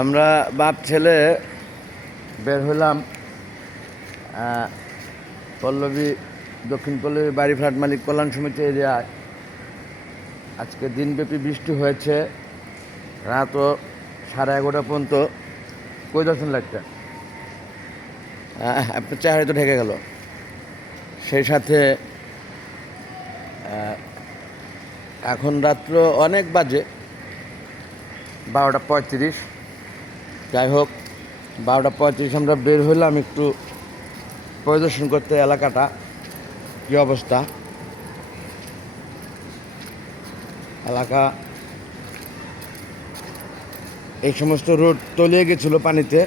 আমরা বাপ ছেলে বের হলাম পল্লবী দক্ষিণ পল্লবী বাড়ি ফ্ল্যাট মালিক কল্যাণ সমিতি এরিয়ায়। আজকে দিনব্যাপী বৃষ্টি হয়েছে, রাতও 11:30 পর্যন্ত। কই দর্শন লাগছে আপনার চেহারা তো ঢেকে গেল। সেই সাথে এখন রাত্র অনেক বাজে, 12:35। যাই হোক, 12:35 আমরা বের হইলাম একটু পরিদর্শন করতে এলাকাটা কী অবস্থা। এলাকা এই সমস্ত রোড তলিয়ে গেছিলো পানিতে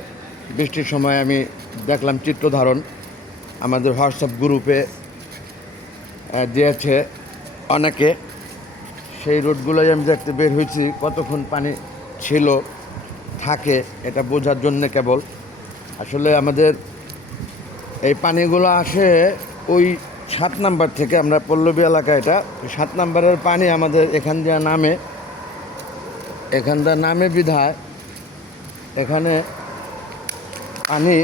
বৃষ্টির সময়। আমি দেখলাম চিত্র ধারণ আমাদের হোয়াটসঅ্যাপ গ্রুপে দিয়েছে অনেকে। সেই রোডগুলোই আমি দেখতে বের হয়েছি। কতক্ষণ পানি ছিল থাকে এটা বোঝার জন্যে কেবল। আসলে আমাদের এই পানিগুলো আসে ওই 7 নাম্বার থেকে। আমরা পল্লবী এলাকা, এটা 7 নাম্বারের পানি আমাদের এখান দিয়ে নামে। নামে বিধায় এখানে পানি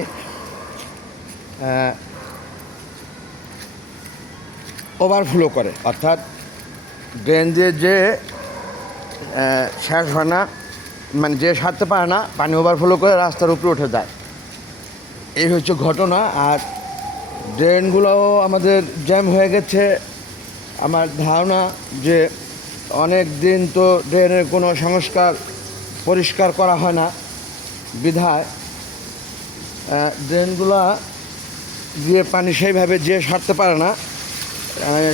ওভারফ্লো করে, অর্থাৎ ড্রেন দিয়ে যে শেষ হয় না, মানে যে সারতে পারে না, পানি ওভারফ্লো করে রাস্তার উপরে উঠে যায়। এই হচ্ছে ঘটনা। আর ড্রেনগুলোও আমাদের জ্যাম হয়ে গেছে। আমার ধারণা যে অনেক দিন তো ড্রেনের কোনো পরিষ্কার করা হয় না, বিধায় ড্রেনগুলো দিয়ে পানি সেইভাবে যে সারতে পারে না।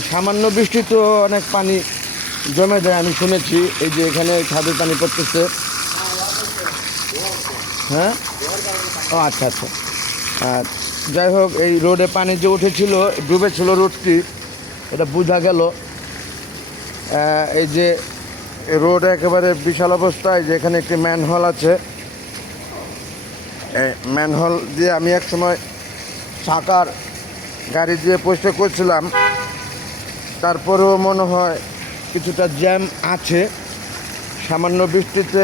সামান্য বৃষ্টিতেও অনেক পানি জমে যায়, আমি শুনেছি। এই যে এখানে ছাদের পানি পড়তেছে। হ্যাঁ, ও আচ্ছা আচ্ছা। আর যাই হোক, এই রোডে পানি যে উঠেছিল, ডুবেছিল রোডটি, এটা বোঝা গেল। এই যে রোড একেবারে বিশাল অবস্থায়, যে এখানে একটি ম্যানহোল আছে। ম্যানহোল দিয়ে আমি এক সময় চাকার গাড়ি দিয়ে পরিষ্কার করছিলাম, তারপরেও মনে হয় কিছুটা জ্যাম আছে। সামান্য বৃষ্টিতে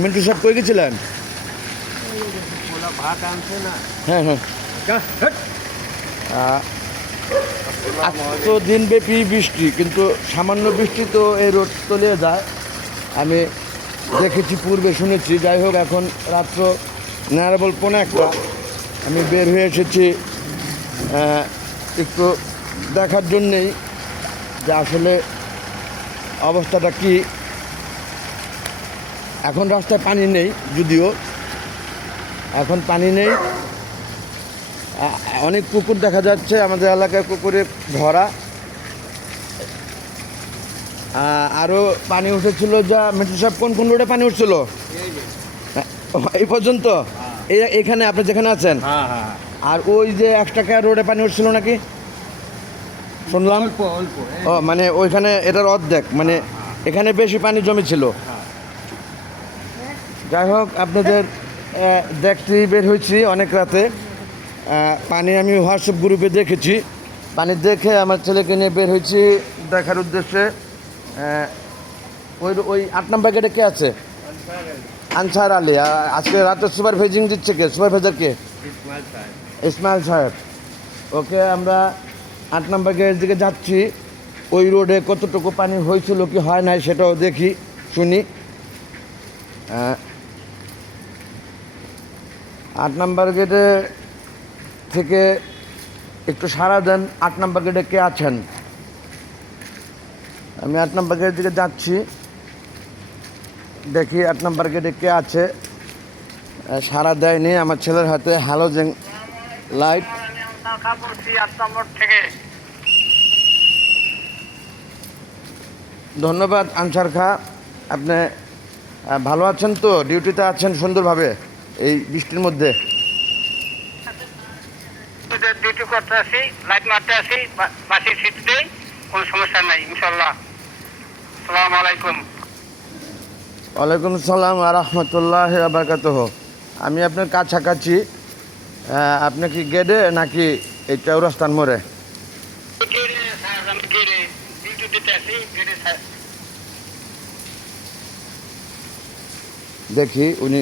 মিন্টু সাহেব কই গেছিলেন? হ্যাঁ হ্যাঁ, তো দিনব্যাপী বৃষ্টি, কিন্তু সামান্য বৃষ্টি তো এই রোড তলিয়ে যায়। আমি দেখেছি, পূর্বে শুনেছি। যাই হোক, এখন রাত্র নারাবল 1:15। আমি বের হয়ে এসেছি একটু দেখার জন্যেই যে আসলে অবস্থাটা কি। এখন রাস্তায় পানি নেই, যদিও এখন পানি নেই। অনেক পুকুর দেখা যাচ্ছে, আমাদের এলাকায় পুকুরে ভরা। আরও পানি উঠেছিল। যা মিঠু সাহেব, কোন রোডে পানি উঠছিল এই পর্যন্ত? এখানে আপনি যেখানে আছেন, আর ওই যে 1 টাকা রোডে পানি উঠছিল নাকি শুনলাম? ও মানে ওইখানে এটার অর্ধেক, মানে এখানে বেশি পানি জমেছিল। যাই হোক, আপনাদের দেখতেই বের হয়েছি অনেক রাতে। পানি আমি হোয়াটসঅ্যাপ গ্রুপে দেখেছি। পানি দেখে আমার ছেলেকে নিয়ে বের হয়েছি দেখার উদ্দেশ্যে। ওই 8 নম্বর গেটে কে আছে? আনসার আলী। আজকে রাতে সুপারভাইজিং দিচ্ছে কে? সুপারভাইজার কে? ইসমাইল সাহেব। ওকে, আমরা 8 নম্বর গেটের দিকে যাচ্ছি। ওই রোডে কতটুকু পানি হয়েছিল কি হয় নাই সেটাও দেখি, শুনি। 8 নম্বর গেটে থেকে একটু সাড়া দেন। 8 নম্বর গেটে কে আছেন? আমি 8 নম্বর গেটের দিকে যাচ্ছি, দেখি 8 নম্বর গেটে কে আছে। সাড়া দেয়নি। আমার ছেলের হাতে হ্যালোজেন লাইট। ধন্যবাদ আনসার খা। আপনি ভালো আছেন তো? ডিউটিতে আছেন সুন্দরভাবে এই বৃষ্টির মধ্যে? ডিউটি করতে আসি, লাইট মারতে আসি, বাসের সিটতে কোনো সমস্যা নাই ইনশাল্লাহ। আসসালামু আলাইকুম। ওয়ালাইকুম আসসালাম ওয়া রাহমাতুল্লাহি ওয়া বারাকাতুহু। আমি আপনার কাছাকাছি। আপনি কি গেটে নাকি এই চৌরাস্তার মোড়ে? দেখি উনি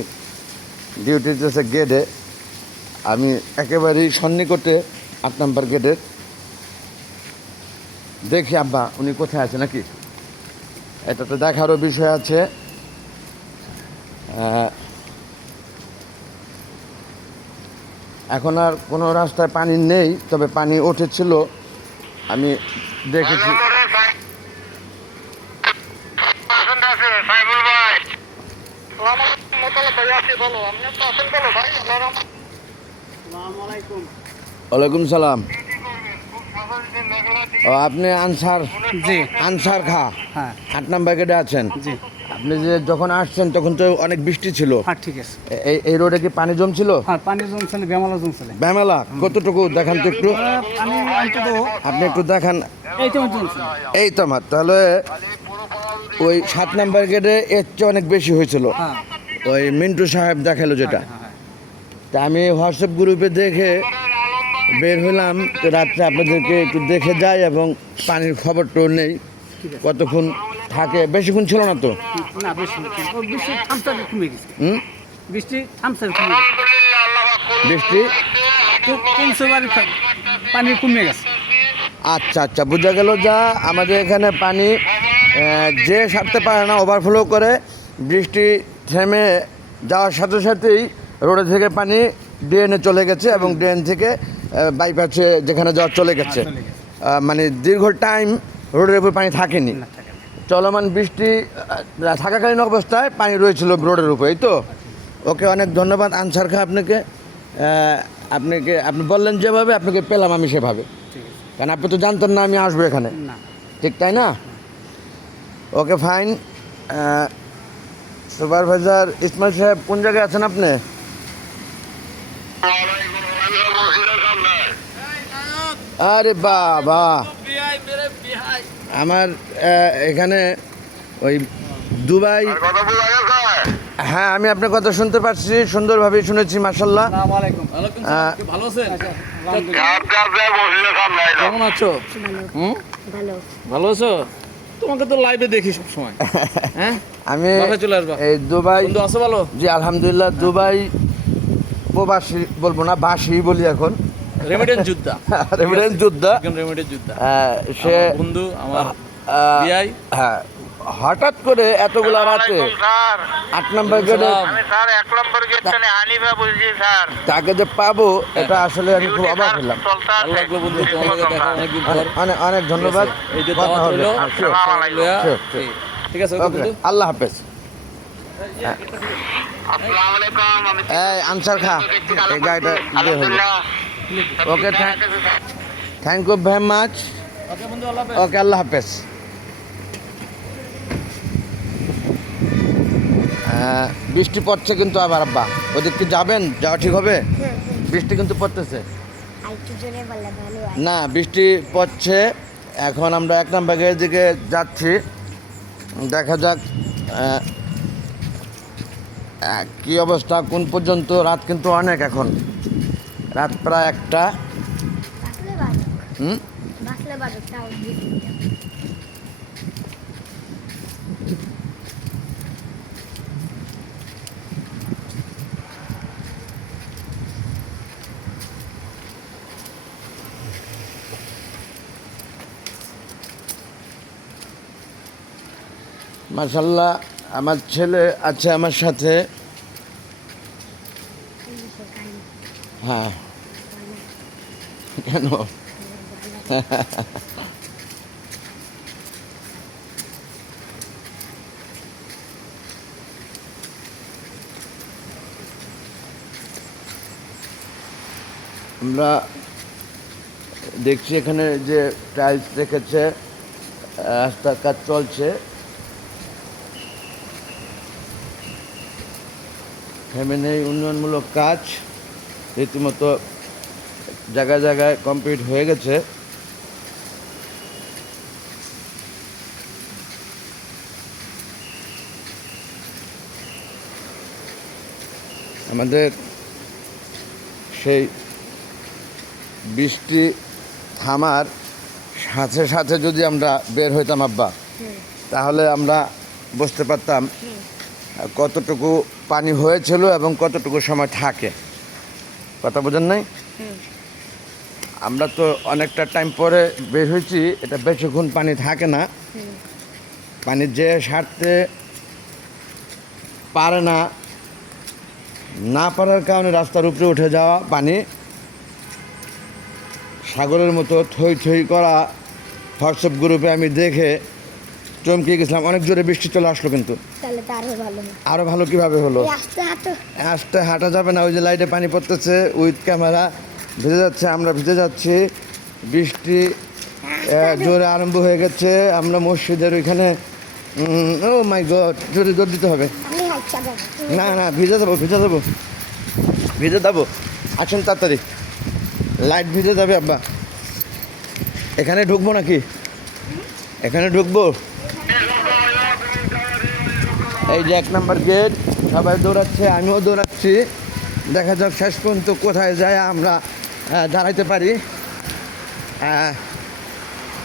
ডিউটি দিতেছে গেটে। আমি একেবারেই সন্নিকটে 8 নম্বর গেটের। দেখি আব্বা উনি কোথায় আছে নাকি, এটা তো দেখারও বিষয় আছে। এখন আর কোনো রাস্তায় পানি নেই, তবে পানি উঠেছিল আমি দেখেছি। ওয়ালাইকুম সালাম। ও আপনি আনসার? জি আনসার খা হ্যাঁ 8 নম্বর গেটে আছেন? জি আপনি যে যখন আসছেন তখন তো অনেক বৃষ্টি ছিল, হ্যাঁ ঠিক আছে। এই রোডে কি পানি জমছিল? হ্যাঁ পানি জমছিল, বেমালা জমছিল। ব্যামেলা কতটুকু দেখান তো একটু, পানি অন্তত আপনি একটু দেখান। এই তো জমছিল। এই তো আমার তাহলে ওই 7 নম্বর গেটে এর চেয়ে অনেক বেশি হয়েছিল। হ্যাঁ ওই মিন্টু সাহেব দেখালো যেটা, হ্যাঁ তা আমি হোয়াটসঅ্যাপ গ্রুপে দেখে বের হলাম, তো রাত্রে আপনাদেরকে একটু দেখে যাই এবং পানির খবরটাও নেই ঠিক আছে। কতক্ষণ থাকে। বেশিক্ষণ ছিল না তো? না বেশি না, ও বৃষ্টি থামসার কমে গেছে। হুম, বৃষ্টি থামসার কমে গেছে, বৃষ্টি কমছে বাড়ি পানি কমে গেছে। আচ্ছা আচ্ছা, বোঝা গেল। যা আমাদের এখানে পানি যে সারতে পারে না ওভারফ্লো করে, বৃষ্টি থেমে যাওয়ার সাথে সাথেই রোডে থেকে পানি ড্রেনে চলে গেছে এবং ড্রেন থেকে বাইপাসে যেখানে যাওয়া চলে গেছে। চলে গেছে। মানে দীর্ঘ টাইম রোডের উপর পানি থাকেনি। না থাকে না। চলমান বৃষ্টি থাকাকালীন অবস্থায় পানি রয়েছিল রোডের উপর, এই তো। ওকে, অনেক ধন্যবাদ আনসার খা আপনাকে। আপনি বললেন যেভাবে, আপনাকে পেলাম আমি সেভাবে, ঠিক আছে। কারণ আপনি তো জানতেন না আমি আসবো এখানে, না ঠিক তাই না? Okay fine. সুপারভাইজার ইসমাইল সাহেব কোন জায়গায় আছেন আপনি? আরে বাবা, আমার এখানে ওই দুবাই। হ্যাঁ, আমি আপনার কথা শুনতে পাচ্ছি, সুন্দরভাবে শুনেছি, মাশাল্লাহ। আসসালামু আলাইকুম। ভালো আছেন? আলহামদুলিল্লাহ। কেমন আছো? হুম, ভালো ভালো আছো? তোমাকে তো লাইভে দেখি সব সময়। হ্যাঁ, আমি বাসায় চলে আসবা। এই দুবাই। বন্ধু আছো ভালো? জি আলহামদুলিল্লাহ। দুবাই প্রবাসী বলবো না, বাসী বলি এখন। রেমিডেন্স যোদ্ধা। রেমিডেন্স যোদ্ধা। রেমিডেন্স যোদ্ধা। সে আমার বন্ধু, আমার বিআই। হ্যাঁ, হঠাৎ করে এতগুলা রাতে স্যার 8 নম্বর গেটে সালাম। আমি স্যার 1 নম্বর গেট থেকে হানিফা বলছি স্যার। তাকে যে পাবো এটা আসলে আমি খুব অবাক হলাম। ভালো লাগলো বন্ধু, তোমার সাথে দেখা অনেকদিন পর। অনেক অনেক ধন্যবাদ। এই যে কথা দাওয়াত হবে। হলো, Sure, sure, sure. ঠিক আছে ওকে ওকে, বন্ধু। আল্লাহ হাফেজ। আসসালামু আলাইকুম। আমি এই আনসার খা, এই গাড়িটা দিয়ে হলো। আলহামদুলিল্লাহ। ওকে, থ্যাংক ইউ ভেরি মাচ। ওকে বন্ধু, আল্লাহ হাফেজ। ওকে, আল্লাহ হাফেজ। বৃষ্টি পড়ছে কিন্তু আবার আব্বা, ওদিকে যাবেন? যাওয়া ঠিক হবে? বৃষ্টি কিন্তু পড়তেছে। আরেকটু জোরে বললে ভালো হয়। না, বৃষ্টি পড়ছে। এখন আমরা 1 নম্বর গেটের দিকে যাচ্ছি, দেখা যাক কি অবস্থা, কোন পর্যন্ত। রাত কিন্তু অনেক, এখন রাত প্রায় 1টা। বাসলে বাজুক, হুম, বাসলে বাজুক, তাও দিচ্ছি। মাশাল্লাহ আমার ছেলে আছে আমার সাথে। হ্যাঁ, কেন? আমরা দেখছি এখানে যে টাইলস রেখেছে, রাস্তার কাজ চলছে, থেমে নেই উন্নয়নমূলক কাজ, রীতিমতো জায়গায় জায়গায় কমপ্লিট হয়ে গেছে। আমাদের সেই বৃষ্টি থামার সাথে সাথে যদি আমরা বের হইতাম আব্বা, তাহলে আমরা বুঝতে পারতাম কতটুকু পানি হয়েছিল এবং কতটুকু সময় থাকে, কথা বোঝেন নাই? আমরা তো অনেকটা টাইম পরে বের হয়েছি, এটা বেশিক্ষণ পানি থাকে না। পানি যে সারতে পারে না, না পারার কারণে রাস্তার উপরে উঠে যাওয়া পানি সাগরের মতো থই থই করা হোয়াটসঅ্যাপ গ্রুপে আমি দেখে চমকে গেছিলাম। অনেক জোরে বৃষ্টি চলে আসলো, কিন্তু তাহলে তো আরো ভালো না। আরও ভালো কিভাবে হলো? এই আস্তে হাঁটো। আস্তে হাঁটা যাবে না, ওই যে লাইটে পানি পড়তেছে, উইথ ক্যামেরা ভিজে যাচ্ছে, আমরা ভিজে যাচ্ছি। বৃষ্টি জোরে আরম্ভ হয়ে গেছে। আমরা মসজিদের ওইখানে, ও মাই গড, জোরে জোর দিতে হবে। আমি হাঁটতে যাবো। না না, ভিজে যাবো, ভিজে যাবো, ভিজে যাবো। আসেন তাড়াতাড়ি, লাইট ভিজে যাবে। আব্বা এখানে ঢুকবো নাকি? এখানে ঢুকবো? এই যে 1 নম্বর গেট, সবাই দৌড়াচ্ছে, আমিও দৌড়াচ্ছি। দেখা যাক শেষ পর্যন্ত কোথায় যায় আমরা দাঁড়াইতে পারি।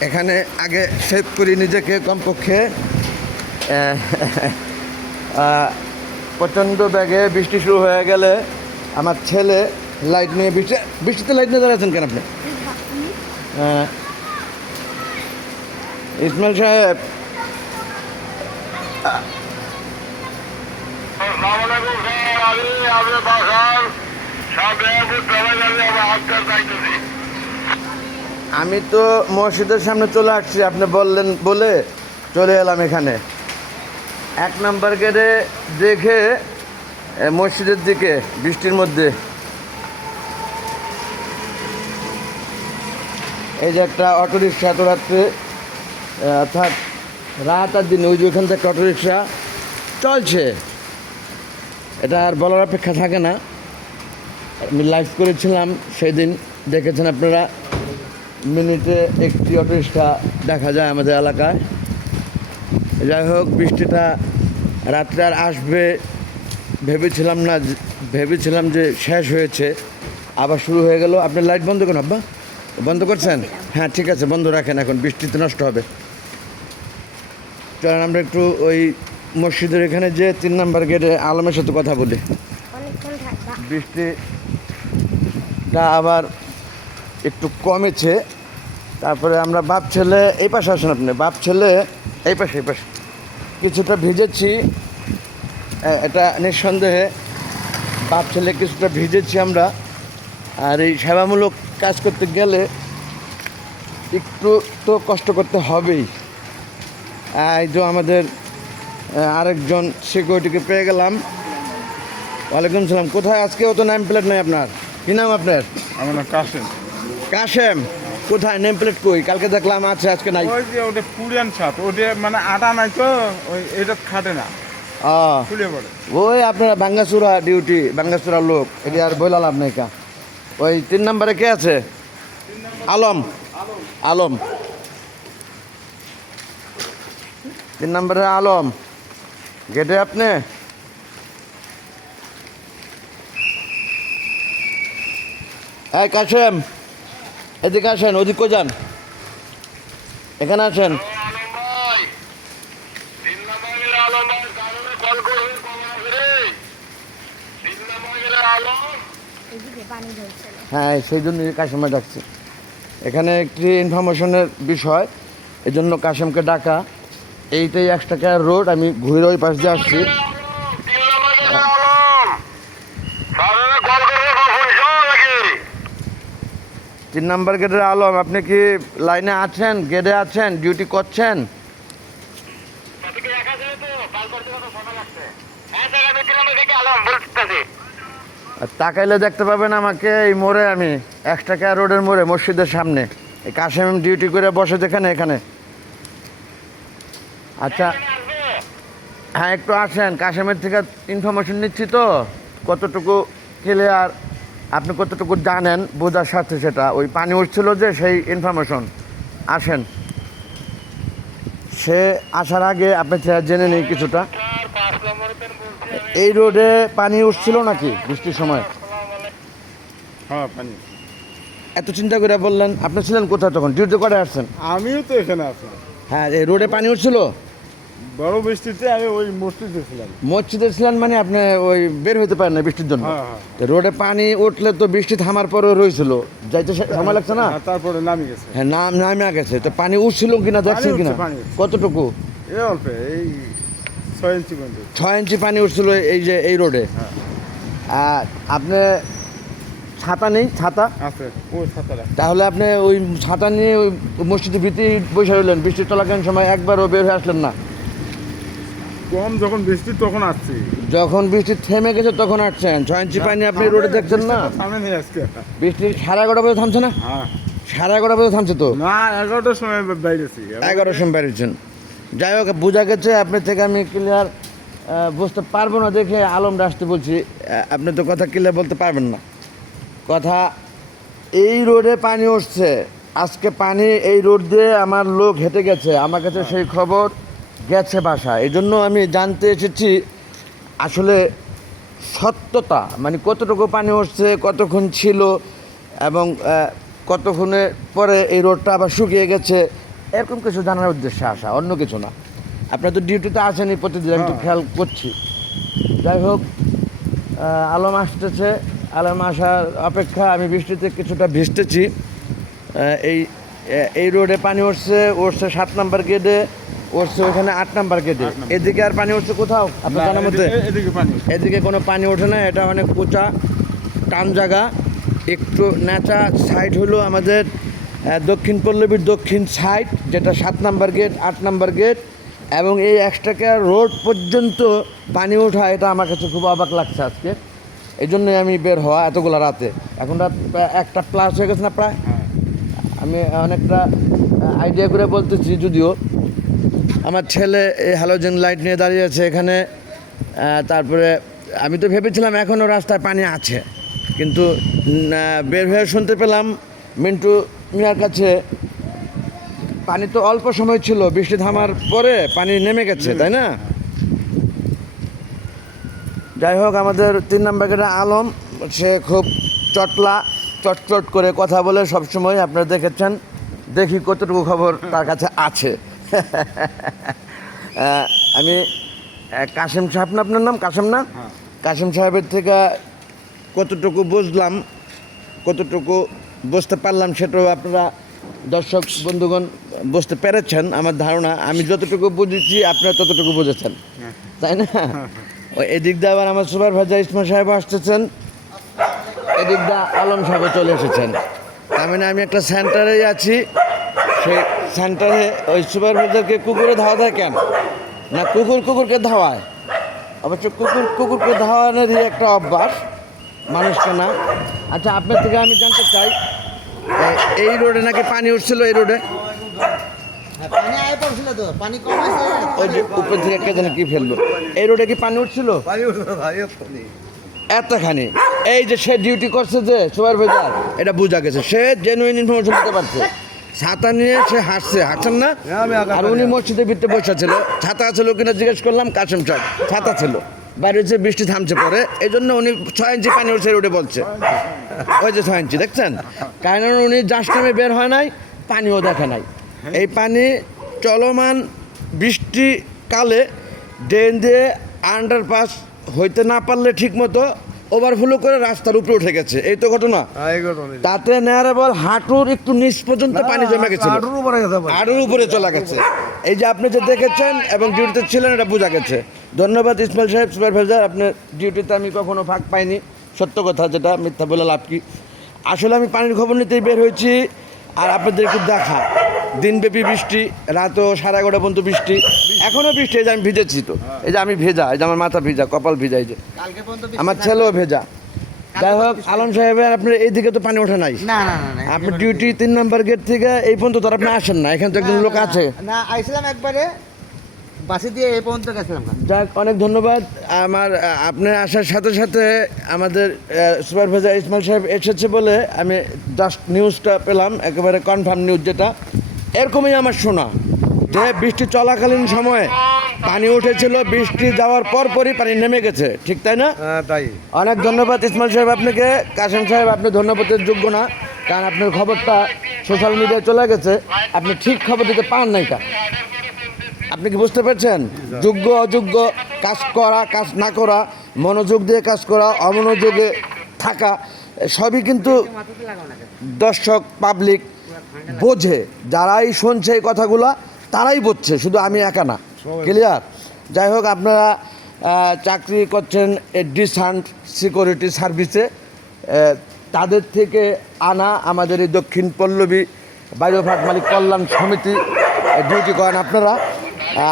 এখানে আগে সেভ করি নিজেকে কমপক্ষে। প্রচণ্ড ব্যাগে বৃষ্টি শুরু হয়ে গেলে আমার ছেলে লাইট নিয়ে, বৃষ্টিতে লাইট নিয়ে দাঁড়াচ্ছেন কেন আপনি? ইসমাইল সাহেব, আমি তো মসজিদের সামনে চলে আসছি, আপনি বললেন বলে চলে এলাম এখানে। 1 নম্বর গেটে দেখে মসজিদের দিকে বৃষ্টির মধ্যে। এই যে একটা অটোরিক্সা এত রাত্রে, অর্থাৎ রাত আর দিন, ওই যে ওইখান থেকে অটোরিক্সা চলছে, এটা আর বলার অপেক্ষা থাকে না। আমি লাইভ করেছিলাম সেদিন, দেখেছেন আপনারা। মিনিটে একটি অটোরিক্সা দেখা যায় আমাদের এলাকায়। যাই হোক, বৃষ্টিটা রাত্রে আর আসবে ভেবেছিলাম না, ভেবেছিলাম যে শেষ হয়েছে, আবার শুরু হয়ে গেল। আপনি লাইট বন্ধ করুন আব্বা, বন্ধ করছেন? হ্যাঁ ঠিক আছে, বন্ধ রাখেন, এখন বৃষ্টিতে নষ্ট হবে। চলেন আমরা একটু ওই মসজিদের এখানে যে 3 নম্বর গেটে আলমের সাথে কথা বলি। অনেকক্ষণ থাকবা। বৃষ্টিটা আবার একটু কমেছে। তারপরে আমরা বাপ ছেলে, এই পাশে আসেন আপনি, বাপ ছেলে এই পাশে, এই পাশে কিছুটা ভিজেছি। এটা নিঃসন্দেহে বাপ ছেলে কিছুটা ভিজেছি আমরা। আর এই সেবামূলক কাজ করতে গেলে একটু তো কষ্ট করতে হবেই। এই যে আমাদের আরেকজন সিকিউরিটিকে পেয়ে গেলাম। ওয়ালাইকুম সালাম। কোথায়? আজকেও তো নেম প্লেট নাই আপনার। কী নাম আপনার? আমার নাম কাশেম। কাশেম। কোথায় নেম প্লেট কই? কালকে দেখলাম আছে, আজকে নাই। ওই যে ওটা পুরিয়ান ছাপ, ওটা মানে আটা নাই তো, ওই এটা খাটে না, খুলে পড়ে। ওই আপনারা বাঙ্গাসুরা ডিউটি, বাঙ্গাসুরা লোক, এটি আর বইলা লাভ নাই কা। ওই 3 নম্বরে কে আছে? আলম। আলম 3 নম্বরে আলম গেটে আপনি। এই কাশেম, এদিকে আসেন, ওদিক কো যান, এখানে আসেন। এদিকে পানি ধরছিল। হ্যাঁ, সেই জন্যই কাশেমে ডাকছি। এখানে একটি ইনফরমেশনের বিষয়, এই জন্য কাশেমকে ডাকা। এইটাই 1 টাকার রোড, আমি ঘুরে ওই পাশ দিয়ে আসছি। 3 নম্বর গেটের আলম, আপনি কি লাইনে আছেন? গেটে আছেন? ডিউটি করছেন? আর তাকাইলে দেখতে পাবেন আমাকে এই মোড়ে, আমি 1 টাকা রোডের মোড়ে মসজিদের সামনে। এই কাশেম ডিউটি করে বসে যেখানে, এখানে। আচ্ছা হ্যাঁ, একটু আসেন। কাশেমের থেকে ইনফরমেশন নিচ্ছি তো, কতটুকু ক্লিয়ার, আপনি কতটুকু জানেন বোঝার সাথে, সেটা ওই পানি উঠছিল যে সেই ইনফরমেশন। আসেন, সে আসার আগে আপনি জেনে নেই কিছুটা। এই রোডে পানি উঠছিল নাকি বৃষ্টির সময়? হ্যাঁ, পানি। এত চিন্তা করে বললেন, আপনি ছিলেন কোথায় তখন? ডিউটি করে আসছেন? আমিও তো এখানে আছি। হ্যাঁ, এই রোডে পানি উঠছিল। বড় বৃষ্টিতে আমি ওই মসজিদে ছিলাম। মসজিদে ছিলেন মানে আপনি ওই বের হতে পারেন না বৃষ্টির জন্য। হ্যাঁ, হ্যাঁ। তো রোডে পানি উঠলে তো বৃষ্টি থামার পরেও রয়েছিল, যাইতে সময় লাগছে না? আর তারপরে নামি গেছে। হ্যাঁ, নামে গেছে। তো পানি উঠছিল কিনা দেখছেন পানি কিনা? উঠছে, পানি উঠছে। কতটুকু? এই অল্প, এই 6 ইঞ্চি পর্যন্ত। 6 ইঞ্চি পানি উঠছিল এই যে এই রোডে। হ্যাঁ। আর আপনি ছাতা নেই? ছাতা আছে, ওই ছাতাটা। তাহলে আপনি ওই ছাতা নিয়ে ওই মসজিদের ভিতরে বসে রইলেন, বৃষ্টি চলাকালীন সময় একবারও বের হয়ে আসলেন না? কম যখন বৃষ্টি তখন আসছি। যখন বৃষ্টি থেমে গেছে তখন আসছেন? 6 ইঞ্চি পানি আপনি রোডে দেখছেন না? সামনে নিয়ে আজকে। বৃষ্টি 11:30 বাজে থামছে না? হ্যাঁ। 11:30 বাজে থামছে তো। না, 11টার সময় বাইরেছি। 11 সময় বেরিয়েছেন। যাই হোক, বোঝা গেছে আপনার থেকে আমি ক্লিয়ার বুঝতে পারবো না দেখে আলমটা আসতে বলছি। আপনি তো কথা ক্লিয়ার বলতে পারবেন না। কথা, এই রোডে পানি উঠছে আজকে, পানি এই রোড দিয়ে আমার লোক হেঁটে গেছে, আমার কাছে সেই খবর গেছে বাসা। এই জন্য আমি জানতে এসেছি আসলে সত্যতা, মানে কতটুকু পানি উঠছে, কতক্ষণ ছিল এবং কতক্ষণের পরে এই রোডটা আবার শুকিয়ে গেছে, এরকম কিছু জানার উদ্দেশ্যে আসা, অন্য কিছু না। আপনার তো ডিউটিতে আসেনি প্রতিদিন, আমি তো খেয়াল করছি। যাই হোক, আলম আসতেছে, আলম আসার অপেক্ষা। আমি বৃষ্টিতে কিছুটা ভিজতেছি। এই রোডে পানি উঠছে 7 নাম্বার গেটে, উঠছে ওইখানে 8 নাম্বার গেটে। এদিকে আর পানি উঠছে কোথাও আপনার জানার মধ্যে? এদিকে পানি। এদিকে কোনো পানি ওঠে না। এটা অনেক উঁচা টান জায়গা, একটু ন্যাচা সাইড হলো আমাদের দক্ষিণ পল্লবীর দক্ষিণ সাইড, যেটা 7 নাম্বার গেট, 8 নাম্বার গেট এবং এই এক্সট্রাকে রোড পর্যন্ত পানি ওঠা, এটা আমার কাছে খুব অবাক লাগছে আজকে। এই জন্যই আমি বের হওয়া এতগুলো রাতে। এখন রাত 1টা প্লাস হয়ে গেছে না প্রায়। আমি অনেকটা আইডিয়া করে বলতেছি, যদিও আমার ছেলে এই হ্যালোজেন লাইট নিয়ে দাঁড়িয়ে আছে এখানে। তারপরে আমি তো ভেবেছিলাম এখনও রাস্তায় পানি আছে, কিন্তু বের হয়ে শুনতে পেলাম মিন্টু মিয়ার কাছে পানি তো অল্প সময় ছিল, বৃষ্টি থামার পরে পানি নেমে গেছে, তাই না? যাই হোক, আমাদের 3 নাম্বার গেটে আলম, সে খুব চটলা, চটচট করে কথা বলে সবসময়, আপনারা দেখেছেন। দেখি কতটুকু খবর তার কাছে আছে। আমি কাশেম সাহেব, না আপনার নাম কাশেম না? কাশেম সাহেবের থেকে কতটুকু বুঝলাম, কতটুকু বুঝতে পারলাম, সেটাও আপনারা দর্শক বন্ধুগণ বুঝতে পেরেছেন আমার ধারণা। আমি যতটুকু বুঝেছি আপনারা ততটুকু বুঝেছেন, তাই না? এদিক দিয়ে আবার আমার সুপারভাইজার ইসমাইল সাহেব আসতেছেন, এদিক দিয়ে আলম সাহেব চলে এসেছেন। তার মানে আমি একটা সেন্টারেই আছি। সেই সেন্টারে ওই সুপারভাইজারকে কুকুরে ধাওয়া দেয় কেন? না, কুকুরকে ধাওয়ায়। অবশ্য কুকুরকে ধাওয়ানোরই একটা অভ্যাস, মানুষকে না। আচ্ছা, আপনার থেকে আমি জানতে চাই, এই রোডে নাকি পানি উঠছিল? এই রোডে পানি আয় পড়ছিল তো, পানি কম আছে। ওই যে উপর থেকে কে যেন কি ফেললো, এই রোডে কি পানি উঠছিল? পানি উঠলো ভাই, পানি। এতখানি এই যে সে ডিউটি করছে যে সুপারভাইজার, এটা বোঝা গেছে, সে জেনুইন ইনফরমেশন দিতে পারছে। ছাতা নিয়ে সে হাঁটছেন না? আর উনি মসজিদের ভিতরে বসে ছিল, ছাতা ছিল কিনা জিজ্ঞেস করলাম, কাশেম সাহেব ছাতা ছিল, বাইরে হচ্ছে বৃষ্টি থামছে পরে, এই জন্য উনি 6 ইঞ্চি পানি উঠছে রোডে বলছে। ওই যে 6 ইঞ্চি দেখছেন, কারণ উনি জাস্ট টাইমে বের হয় নাই, পানিও দেখে নাই। এই পানি চলমান বৃষ্টিকালে ড্রেন দিয়ে আন্ডারপাস হইতে না পারলে ঠিক মতো ওভারফ্লো করে রাস্তার উপরে উঠে গেছে, এই তো ঘটনা। তাতে নেয়ারেবল হাঁটুর একটু নিচ পর্যন্ত পানি জমে গেছে, হাঁটুর উপরে চলে গেছে। এই যে আপনি যে দেখেছেন এবং ডিউটিতে ছিলেন, এটা বোঝা গেছে। ধন্যবাদ ইসমাইল সাহেব, সুপারভাইজার। আপনার ডিউটিতে আমি কখনো ফাঁক পাইনি, সত্য কথা, যেটা মিথ্যা বলে লাভ কি। আসলে আমি পানির খবর নিতেই বের হয়েছি, আর আপনাদের একটু দেখা, দিনব্যাপী বৃষ্টি, রাতও 11:30 পর্যন্ত বৃষ্টি, এখনও বৃষ্টি। এই যে আমি ভিজেছি তো, এই যে আমি ভেজা, এই যে আমার মাথা ভিজা, কপাল ভিজা, এই যে কালকে পর্যন্ত আমার ছেলেও ভেজা। যাই হোক, আলম সাহেবের আপনার এইদিকে তো পানি ওঠে নাই। না না না, আপনার ডিউটি 3 নাম্বার গেট থেকে এই পর্যন্ত তো আপনি আসেন না, এখানে তো একজন লোক আছে। না, আইছিলাম একবারে, বাসে দিয়ে এই পর্যন্ত গেছিলাম। যাক, অনেক ধন্যবাদ। আমার আপনার আসার সাথে সাথে আমাদের সুপারভাইজার ইসমাইল সাহেব এসেছে বলে আমি জাস্ট নিউজটা পেলাম, একেবারে কনফার্ম নিউজ, যেটা এরকমই আমার শোনা, যে বৃষ্টি চলাকালীন সময়ে পানি উঠেছিল, বৃষ্টি যাওয়ার পরই পানি নেমে গেছে, ঠিক তাই না? তাই। অনেক ধন্যবাদ ইসমাইল সাহেব আপনাকে। কাশেম সাহেব, আপনি ধন্যবাদের যোগ্য না, কারণ আপনার খবরটা সোশ্যাল মিডিয়ায় চলে গেছে, আপনি ঠিক খবর দিতে পান নাই। তা আপনি কি বুঝতে পারছেন? যোগ্য অযোগ্য, কাজ করা কাজ না করা, মনোযোগ দিয়ে কাজ করা, অমনোযোগে থাকা, সবই কিন্তু দর্শক পাবলিক বোঝে। যারাই শুনছে এই কথাগুলো তারাই বুঝছে, শুধু আমি একা না। ক্লিয়ার? যাই হোক, আপনারা চাকরি করছেন ডিসেন্ট সিকিউরিটি সার্ভিসে, তাদের থেকে আনা আমাদের এই দক্ষিণ পল্লবী বায়ুঘাট মালিক কল্যাণ সমিতি ডিউটি করেন আপনারা।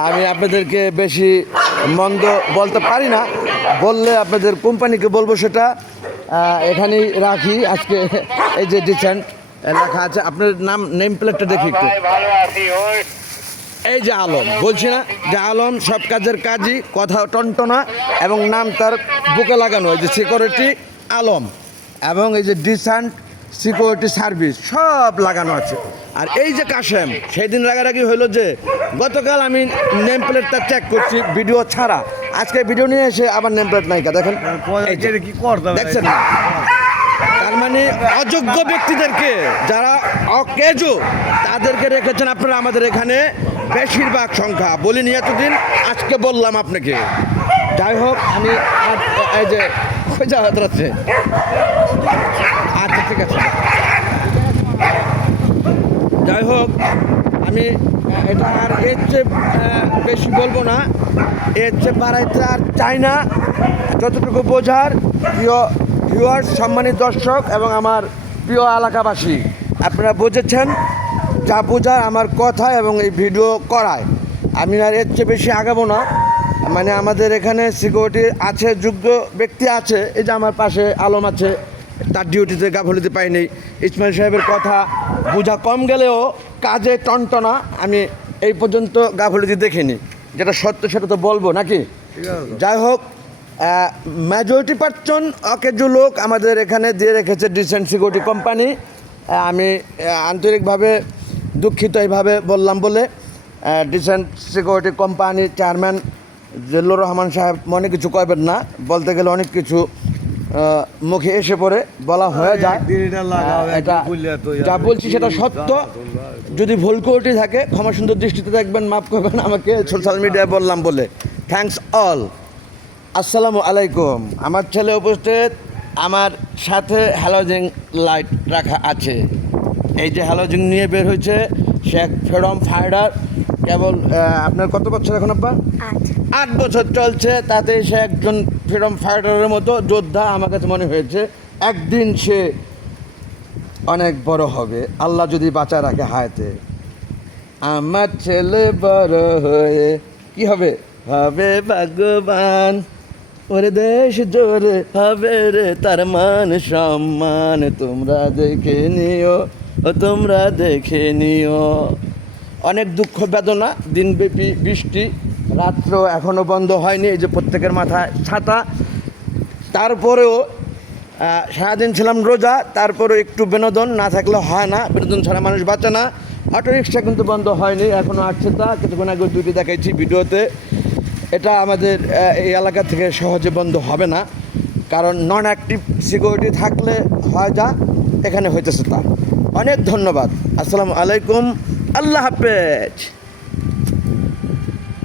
আমি আপনাদেরকে বেশি মন্দ বলতে পারি না, বললে আপনাদের কোম্পানিকে বলবো, সেটা এখানেই রাখি। আজকে এই যে ডিসেন্ট লেখা আছে, আপনার নাম নেম প্লেটটা দেখি একটু। ভালো আছি। ওই এই যে আলম, বলছি না যে আলম সব কাজের কাজই, কথা টনটনা এবং নাম তার বুকে লাগানো। এই যে সিকিউরিটি আলম এবং এই যে ডিসেন্ট সিকিউরিটি সার্ভিস সব লাগানো আছে। আর এই যে কাশেম, সেই দিন রাগারাগি হইলো যে গতকাল আমি নেম প্লেটটা চেক করছি ভিডিও ছাড়া, আজকে ভিডিও নিয়ে এসে আবার নেম প্লেট নাইকা। দেখেন এই যে, কি করতে দেখছেন না? তার মানে অযোগ্য ব্যক্তিদেরকে, যারা অকেজো, তাদেরকে রেখেছেন আপনারা আমাদের এখানে বেশিরভাগ সংখ্যা। বলিনি এতদিন, আজকে বললাম আপনাকে। যাই হোক, আমি এই যে যাচ্ছে, আচ্ছা ঠিক আছে। যাই হোক, আমি এটা আর এর চেয়ে বেশি বলবো না, এর চেয়ে বাড়াইতে আর চাই না। যতটুকু বোঝার, প্রিয় ভিউয়ার্স, সম্মানিত দর্শক এবং আমার প্রিয় এলাকাবাসী, আপনারা বুঝেছেন। যা বোঝার আমার কথা এবং এই ভিডিও করায়, আমি আর এর চেয়ে বেশি আগাবো না। মানে আমাদের এখানে সিকিউরিটি আছে, যোগ্য ব্যক্তি আছে। এই যে আমার পাশে আলম আছে, তার ডিউটিতে গাফলতি পাইনি। ইসমাইল সাহেবের কথা বোঝা কম গেলেও কাজে টনটনা, আমি এই পর্যন্ত গাফলতি দেখিনি। যেটা সত্য সেটা তো বলবো নাকি? যাই হোক, মেজরিটি পার্সন অকেজো লোক আমাদের এখানে দিয়ে রেখেছে ডিসেন্ট সিকিউরিটি কোম্পানি। আমি আন্তরিকভাবে দুঃখিত এইভাবে বললাম বলে। ডিসেন্ট সিকিউরিটি কোম্পানির চেয়ারম্যান জিল্লুর রহমান সাহেব মনে কিছু করবেন না, বলতে গেলে অনেক কিছু মুখে এসে পড়ে বলা হয়ে যায়। এটা যা বলছি সেটা সত্য। যদি ভুল ত্রুটি থাকে ক্ষমা সুন্দর দৃষ্টিতে দেখবেন, মাফ করবেন আমাকে সোশ্যাল মিডিয়ায় বললাম বলে। Thanks all. আসসালামু আলাইকুম। আমার ছেলে উপস্থিত, আমার সাথে হ্যালোজিং লাইট রাখা আছে। এই যে হ্যালোজিং নিয়ে বের হয়েছে, সে ফ্রিডম ফাইটার। কেবল আপনার কত বছর এখন আব্বা? 8 বছর চলছে, তাতে সে একজন ফ্রিডম ফাইটারের মতো যোদ্ধা আমার কাছে মনে হয়েছে। একদিন সে অনেক বড় হবে, আল্লাহ যদি বাঁচা রাখে হায়াতে। আমার ছেলে বড় হয়ে কি হবে? হবে ভগবান। ওরে দেশ জোরে হবে রে তার মান সম্মান। তোমরা দেখে নিও, তোমরা দেখে নিও। অনেক দুঃখ বেদনা, দিনব্যাপী বৃষ্টি, রাত্র এখনও বন্ধ হয়নি। এই যে প্রত্যেকের মাথায় ছাতা। তারপরেও সারাদিন ছিলাম রোজা, তারপরেও একটু বিনোদন না থাকলে হয় না। বিনোদন ছাড়া মানুষ বাঁচে না। অটোরিক্সা কিন্তু বন্ধ হয়নি, এখনও আসছে। তা কিছুক্ষণ আগে দুটি দেখাইছি ভিডিওতে। এটা আমাদের এই এলাকা থেকে সহজে বন্ধ হবে না, কারণ নন অ্যাক্টিভ সিকিউরিটি থাকলে হয় যা, এখানে হইতেছে তা। অনেক ধন্যবাদ। আসসালামু আলাইকুম, আল্লাহ হাফেজ।